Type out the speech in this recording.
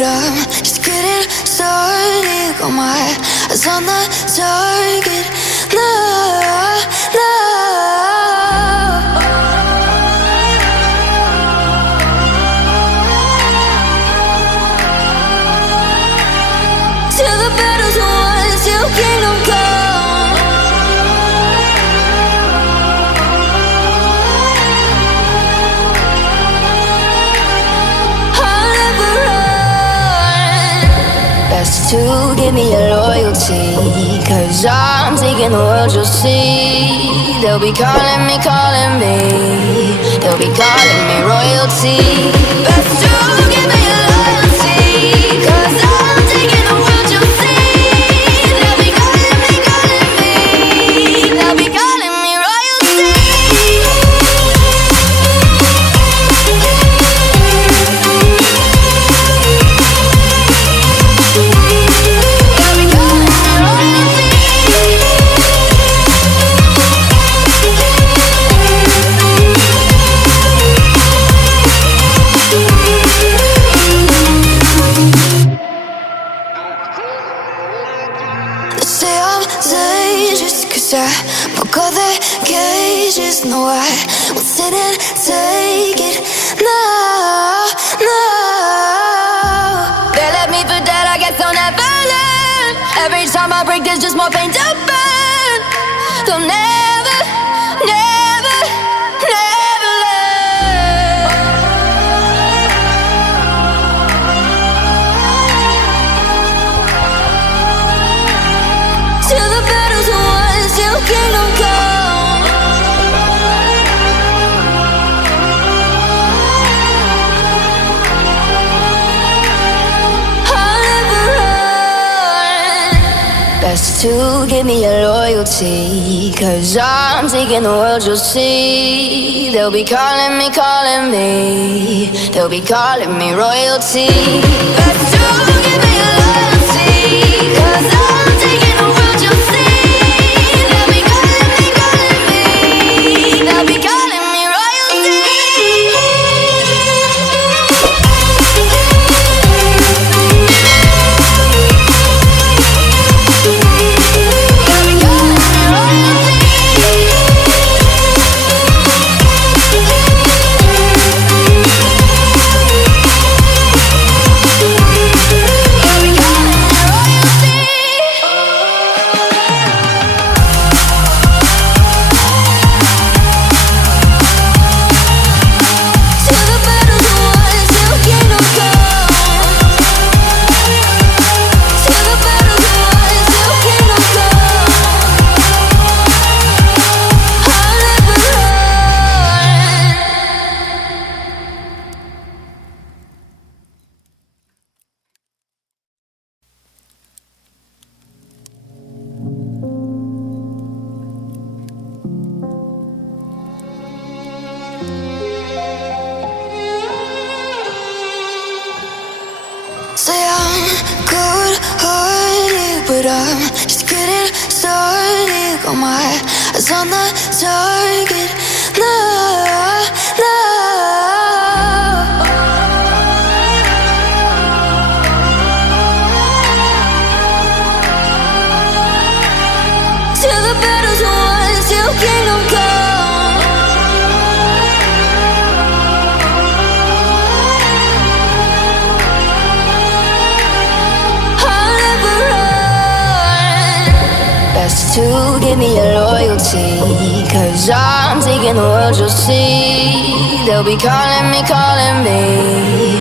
but I'm just getting started. Got my eyes on the target. No, no. Till the battle's won, till kingdom come. I'll never run. Best to give me your loyalty, 'cause I'm taking the world, you'll see. They'll be calling me, calling me. They'll be calling me royalty. Best to give me your loyalty, 'cause I'm taking the world, you'll see. They'll be calling me, calling me. They'll be calling me royalty. They'll be calling me royalty. They say I'm dangerous 'cause I broke all their cages. No, I won't sit and take it. No, no. They left me for dead, I guess I'll never learn. Every time I break, there's just more pain to burn. They'll never, never, never learn. Till the battle's won, till kingdom come. I'll never run. Best to give me your loyalty, 'cause I'm taking the world, you'll see. They'll be calling me, calling me. They'll be calling me royalty. Best to give me your loyalty, 'cause I'm taking the world, you'll see. They'll be calling me, calling me. They'll be calling me royalty. They'll be calling me royalty. They'll be calling me royalty. Till the battle's won, till kingdom come. Till the battle's won, till kingdom come. I'll never run. Say I'm good-hearted, but I'm just getting started. Got my eyes on the target. No, no. Till the battle's won, till kingdom come. I'll never run. Best to give me your loyalty, 'cause I'm taking the world, you'll see. They'll be calling me, calling me.